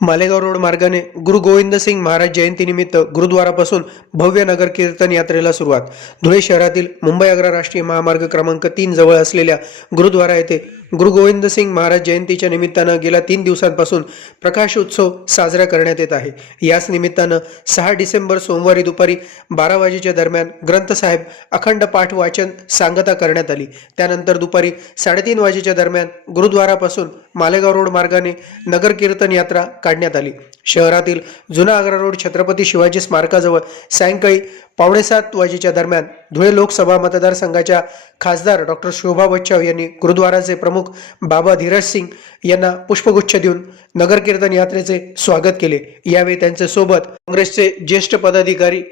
Malegaon road मार्गाने गुरु गोविंद सिंग महाराज जयंतीनिमित्त गुरुद्वारापासून भव्य नगर कीर्तन यात्रेला सुरुवात. धुळे शहरातील मुंबई आग्रा राष्ट्रीय महामार्ग क्रमांक तीन जवळ असलेल्या गुरुद्वारा येथे गुरु गोविंद सिंग महाराज जयंतीच्या निमित्तानं गेल्या तीन दिवसांपासून प्रकाश उत्सव साजरा करण्यात येत आहे. याच निमित्तानं सहा डिसेंबर सोमवारी दुपारी बारा वाजेच्या दरम्यान ग्रंथसाहेब अखंड पाठ वाचन सांगता करण्यात आली. त्यानंतर दुपारी साडेतीन वाजेच्या दरम्यान गुरुद्वारापासून मालेगाव रोड मार्गाने नगर कीर्तन यात्रा काढण्यात आली. शहरातील जुना आग्रा रोड छत्रपती शिवाजी स्मारकाजवळ सायंकाळी पावणेसात वाजेच्या दरम्यान धुळे लोकसभा मतदारसंघाच्या खासदार डॉक्टर शोभा बच्चाव यांनी गुरुद्वाराचे प्रमुख बाबा धीरज सिंग यांना पुष्पगुच्छ देऊन नगर कीर्तन यात्रेचे स्वागत केले. यावेळी त्यांचे सोबत काँग्रेसचे ज्येष्ठ पदाधिकारी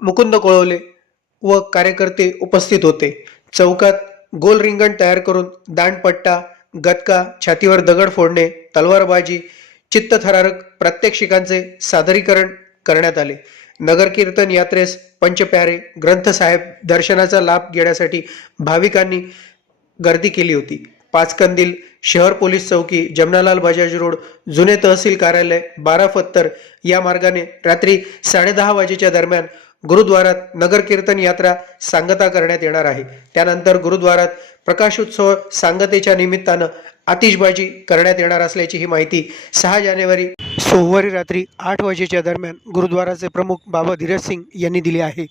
मुकुंद कोळवले व कार्यकर्ते उपस्थित होते. चौकात गोल रिंगण तयार करून दांडपट्टा गतका छातीवर दगड फोडणे तलवारबाजी चित्तथरारक प्रात्यक्षिकांचे सादरीकरण करण्यात आले. नगर कीर्तन यात्रेस पंचप्यारे ग्रंथसाहेब दर्शनाचा लाभ घेण्यासाठी भाविकांनी गर्दी केली होती. पाचकंदील शहर पोलीस चौकी जमनालाल बजाज रोड जुने तहसील कार्यालय बारा फत्तर या मार्गाने रात्री साडेदहा वाजेच्या दरम्यान गुरुद्वारात नगर कीर्तन यात्रा सांगता करण्यात येणार आहे. त्यानंतर गुरुद्वारात प्रकाशोत्सव सांगतेच्या निमित्तानं आतिषबाजी करण्यात येणार असल्याची ही माहिती सहा जानेवारी सोमवारी रात्री आठ वाजेच्या दरम्यान गुरुद्वाराचे प्रमुख बाबा धीरज सिंग यांनी दिली आहे.